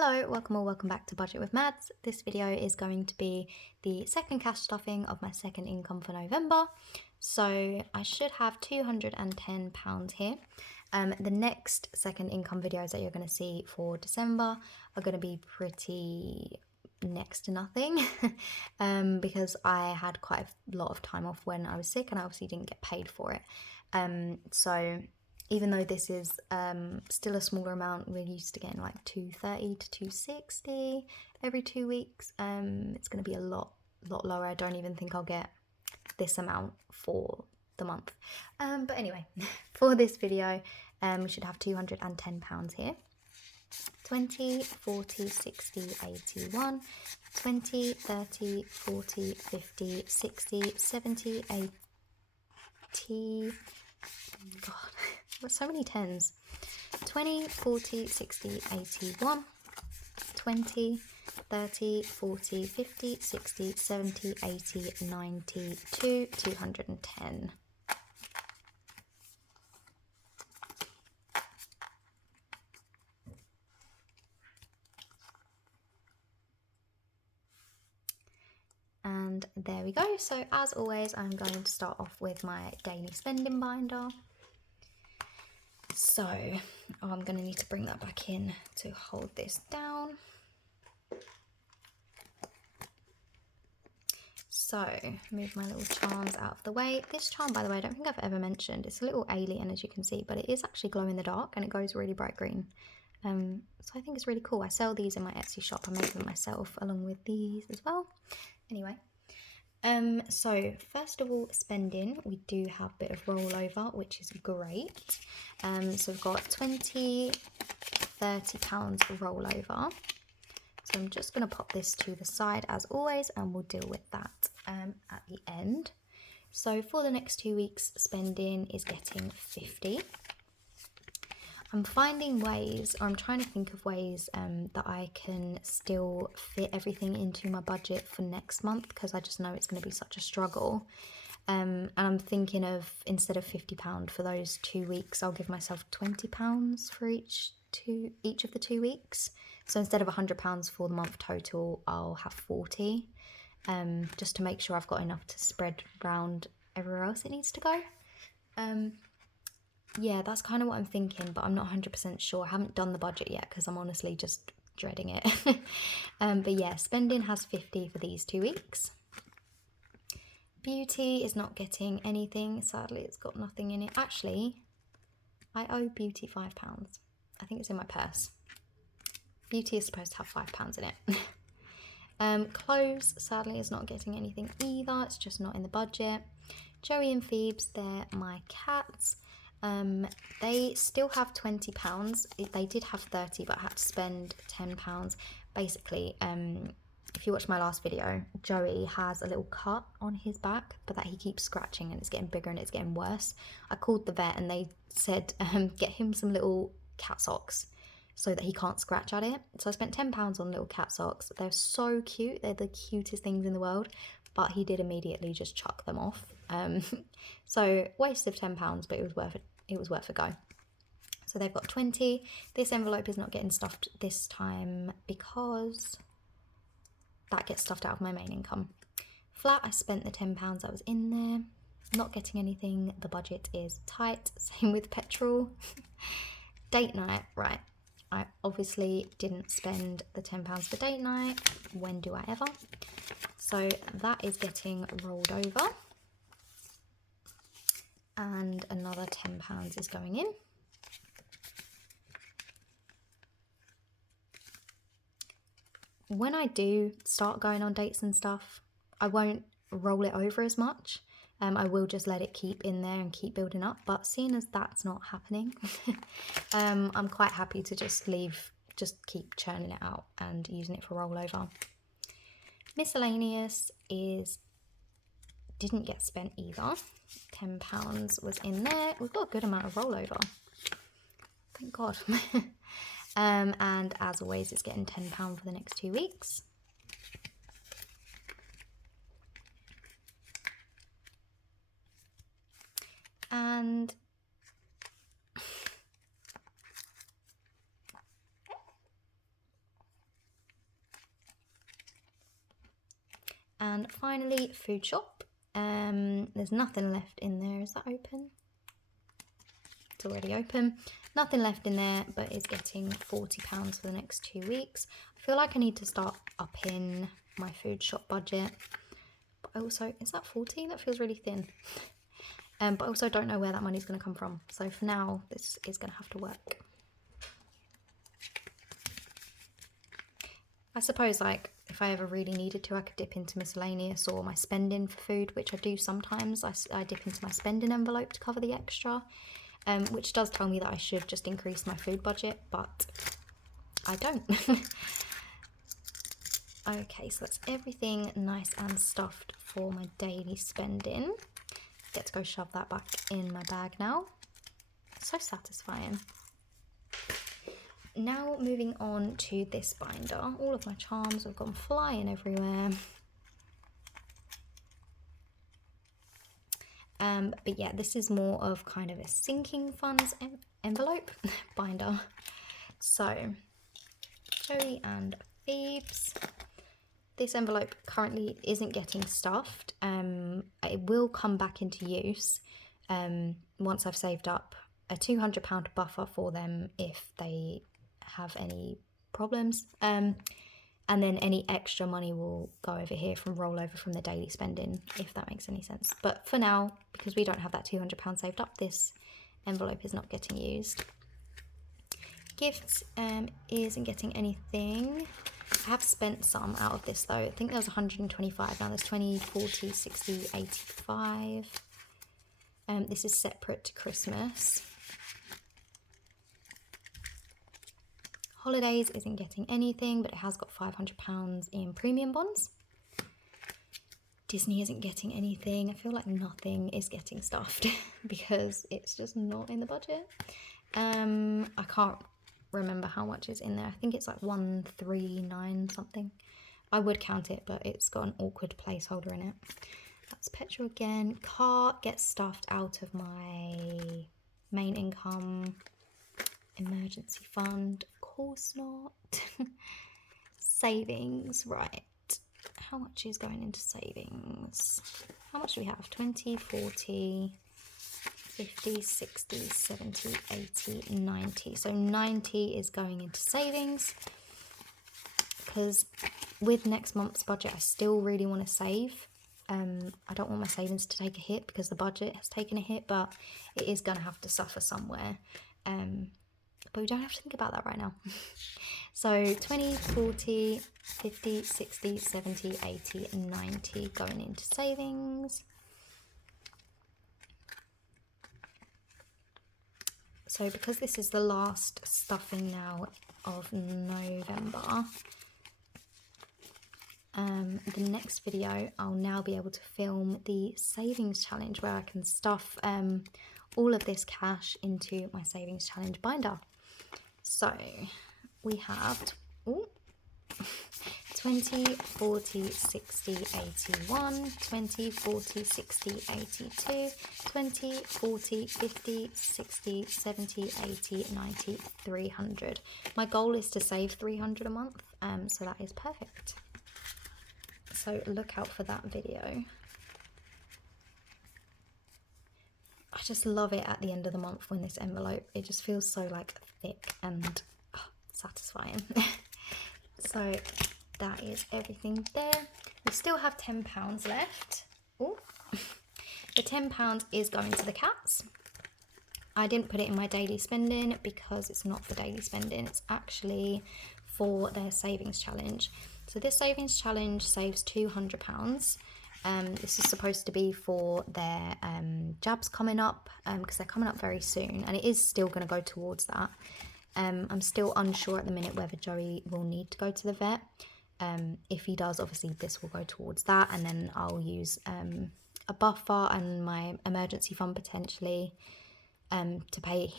Hello, welcome or welcome back to Budget with Mads. This video is going to be the second cash stuffing of my second income for November. So I should have £210 here. The next second income videos that you're going to see for December are going to be pretty next to nothing because I had quite a lot of time off when I was sick and I obviously didn't get paid for it. So even though this is still a smaller amount, we're used to getting like 230 to 260 every 2 weeks. It's going to be a lot lower. I don't even think I'll get this amount for the month. But anyway, for this video, we should have £210 here. 20, 40, 60, 81, 20, 30, 40, 50, 60, 70, 80, God, what, so many tens. 20, 40, 60, 81, 20, 30, 40, 50, 60, 70, 80, 92, 210. And there we go. So as always, I'm going to start off with my daily spending binder. So I'm going to need to bring that back in to hold this down. So move my little charms out of the way. This charm, by the way, I don't think I've ever mentioned. It's a little alien, as you can see, but it is actually glow in the dark and it goes really bright green. So I think it's really cool. I sell these in my Etsy shop. I make them myself along with these as well. Anyway, so first of all, spending, we do have a bit of rollover, which is great. So we've got £20, £30 rollover. So I'm just going to pop this to the side as always, and we'll deal with that at the end. So for the next 2 weeks, spending is getting 50. I'm finding ways, or I'm trying to think of ways that I can still fit everything into my budget for next month, because I just know it's going to be such a struggle. And I'm thinking of, instead of £50 for those 2 weeks, I'll give myself £20 for each of the 2 weeks. So instead of £100 for the month total, I'll have 40, just to make sure I've got enough to spread around everywhere else it needs to go. Yeah, that's kind of what I'm thinking, but I'm not 100% sure. I haven't done the budget yet because I'm honestly just dreading it. But yeah, spending has 50 for these 2 weeks. Beauty is not getting anything. Sadly, it's got nothing in it. Actually, I owe Beauty £5. I think it's in my purse. Beauty is supposed to have £5 in it. Clothes, sadly, is not getting anything either. It's just not in the budget. Joey and Phoebes, they're my cats. They still have £20. They did have 30, but I had to spend £10. Basically, if you watch my last video, Joey has a little cut on his back, but that he keeps scratching and it's getting bigger and it's getting worse. I called the vet and they said get him some little cat socks so that he can't scratch at it. So I spent £10 on little cat socks. They're so cute. They're the cutest things in the world, but he did immediately just chuck them off. So waste of £10, but it was worth it. It was worth a go. So they've got 20. This envelope is not getting stuffed this time because that gets stuffed out of my main income. Flat, I spent the £10 that was in there. Not getting anything. The budget is tight. Same with petrol. Date night, right. I obviously didn't spend the £10 for date night. When do I ever? So that is getting rolled over. And another £10 is going in. When I do start going on dates and stuff, I won't roll it over as much. I will just let it keep in there and keep building up. But seeing as that's not happening, I'm quite happy to just keep churning it out and using it for rollover. Miscellaneous didn't get spent either. £10 was in there. We've got a good amount of rollover. Thank God. And as always, it's getting £10 for the next 2 weeks. And And finally, food shop. There's nothing left in there. Is that open? It's already open. Nothing left in there, but is getting £40 for the next 2 weeks. I feel like I need to start upping my food shop budget. But I also, is that 40? That feels really thin. But I also don't know where that money's going to come from. So for now, this is going to have to work. I suppose, like, if I ever really needed to, I could dip into miscellaneous or my spending for food, which I do sometimes. I dip into my spending envelope to cover the extra, which does tell me that I should just increase my food budget, but I don't. Okay, so that's everything nice and stuffed for my daily spending. Get to go shove that back in my bag now. So satisfying. Now moving on to this binder. All of my charms have gone flying everywhere. But yeah, this is more of kind of a sinking funds envelope binder. So, Joey and Phoebes. This envelope currently isn't getting stuffed. It will come back into use once I've saved up a £200 buffer for them if they have any problems. And then any extra money will go over here from rollover from the daily spending, if that makes any sense. But for now, because we don't have that £200 saved up, this envelope is not getting used. Gifts isn't getting anything. I have spent some out of this though. I think there was 125, now there's 20, 40, 60, 85. This is separate to Christmas. Holidays isn't getting anything, but it has got £500 in premium bonds. Disney isn't getting anything. I feel like nothing is getting stuffed because it's just not in the budget. I can't remember how much is in there. I think it's like 139 something. I would count it, but it's got an awkward placeholder in it. That's petrol again. Car gets stuffed out of my main income. Emergency fund, of course not. Savings, right. How much is going into savings? How much do we have? 20, 40, 50, 60, 70, 80, 90. So 90 is going into savings because with next month's budget, I still really want to save. I don't want my savings to take a hit because the budget has taken a hit, but it is going to have to suffer somewhere. But we don't have to think about that right now. So 20, 40, 50, 60, 70, 80, 90 going into savings. So because this is the last stuffing now of November, the next video I'll now be able to film the savings challenge where I can stuff all of this cash into my savings challenge binder. So we have 20, 40, 60, 81, 20, 40, 60, 82, 20, 40, 50, 60, 70, 80, 90, 300. My goal is to save 300 a month, so that is perfect. So look out for that video. I just love it at the end of the month when this envelope, it just feels so like thick and satisfying. So that is everything there. We still have £10 left. Ooh. The £10 is going to the cats. I didn't put it in my daily spending because it's not for daily spending. It's actually for their savings challenge. So this savings challenge saves £200. This is supposed to be for their jabs coming up because they're coming up very soon, and it is still going to go towards that. I'm still unsure at the minute whether Joey will need to go to the vet. If he does, obviously this will go towards that, and then I'll use a buffer and my emergency fund potentially to pay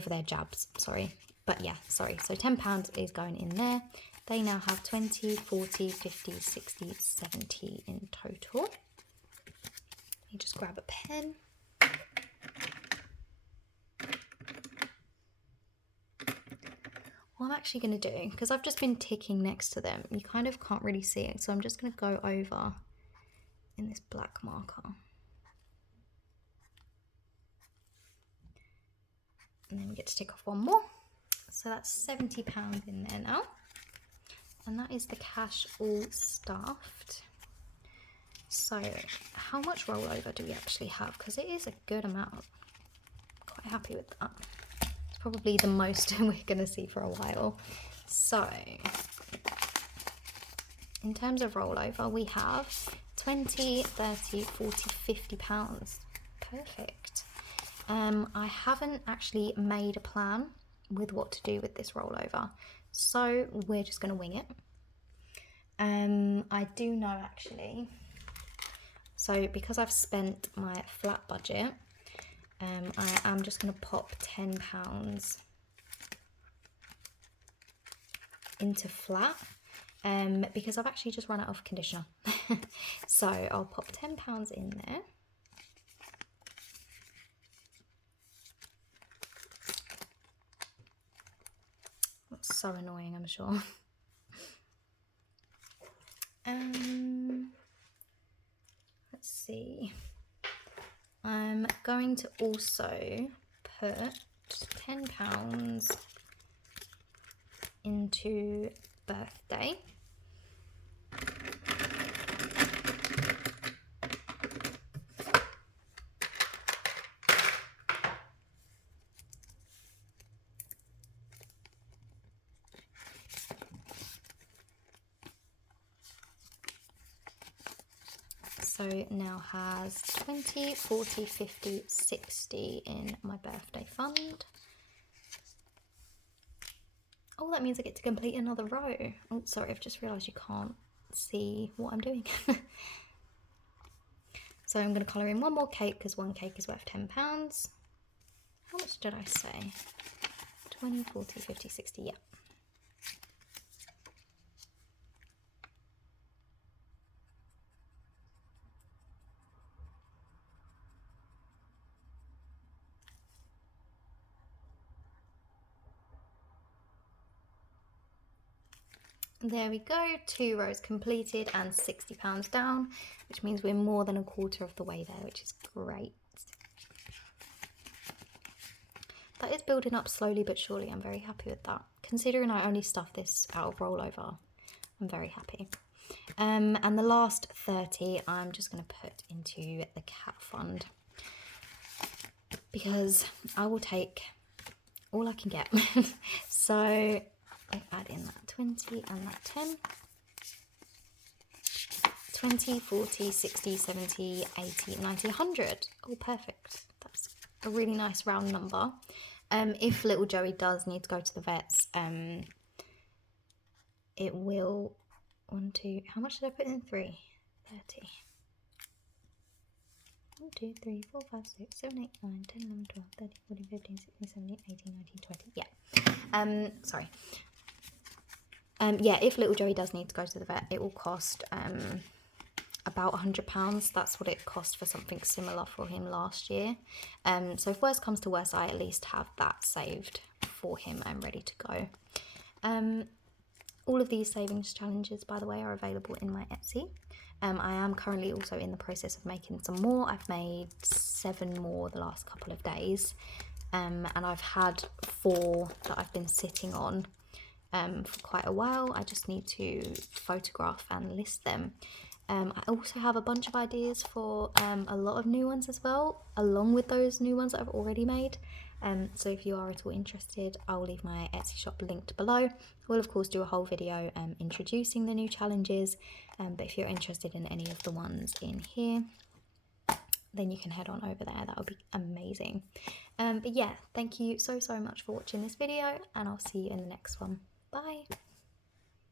for their jabs. Sorry, but yeah, sorry. So £10 is going in there. They now have 20, 40, 50, 60, 70 in total. Let me just grab a pen. what I'm actually going to do, because I've just been ticking next to them, you kind of can't really see it, so I'm just going to go over in this black marker. And then we get to tick off one more. So that's £70 in there now. And that is the cash all stuffed. So how much rollover do we actually have? Because it is a good amount. Quite happy with that. It's probably the most we're going to see for a while. So in terms of rollover, we have 20, 30, 40, £50. Perfect. I haven't actually made a plan with what to do with this rollover, so we're just going to wing it. I do know actually, so because I've spent my flat budget, I am just going to pop £10 into flat, because I've actually just run out of conditioner. So I'll pop £10 in there. That's so annoying, I'm sure. Let's see. I'm going to also put £10 into birthday. So now has 20, 40, 50, 60 in my birthday fund. Oh, that means I get to complete another row. Oh, sorry, I've just realised you can't see what I'm doing. So I'm going to colour in one more cake because one cake is worth £10. How much did I say? 20, 40, 50, 60, yeah. There we go, 2 rows completed and £60 down, which means we're more than a quarter of the way there, which is great. That is building up slowly but surely. I'm very happy with that. Considering I only stuffed this out of rollover, I'm very happy. And the last 30 I'm just going to put into the cat fund, because I will take all I can get. So I add in that 20 and that 10. 20, 40, 60, 70, 80, 90, 100. Oh, perfect. That's a really nice round number. If little Joey does need to go to the vets, it will... 1, 2... How much did I put in? 3. 30. 1, 2, 3, 4, 5, 6, 7, 8, 9, 10, 11, 12, 13, 14, 15, 16, 17, 18, 19, 20. Yeah. Sorry. Yeah, if little Joey does need to go to the vet, it will cost about £100. That's what it cost for something similar for him last year. So if worse comes to worse, I at least have that saved for him and ready to go. All of these savings challenges, by the way, are available in my Etsy. I am currently also in the process of making some more. I've made 7 more the last couple of days, and I've had 4 that I've been sitting on for quite a while. I just need to photograph and list them. I also have a bunch of ideas for a lot of new ones as well, along with those new ones that I've already made. So if you are at all interested, I'll leave my Etsy shop linked below. We'll of course do a whole video introducing the new challenges, but if you're interested in any of the ones in here, then you can head on over there. That would be amazing. But yeah, thank you so much for watching this video, and I'll see you in the next one. Bye.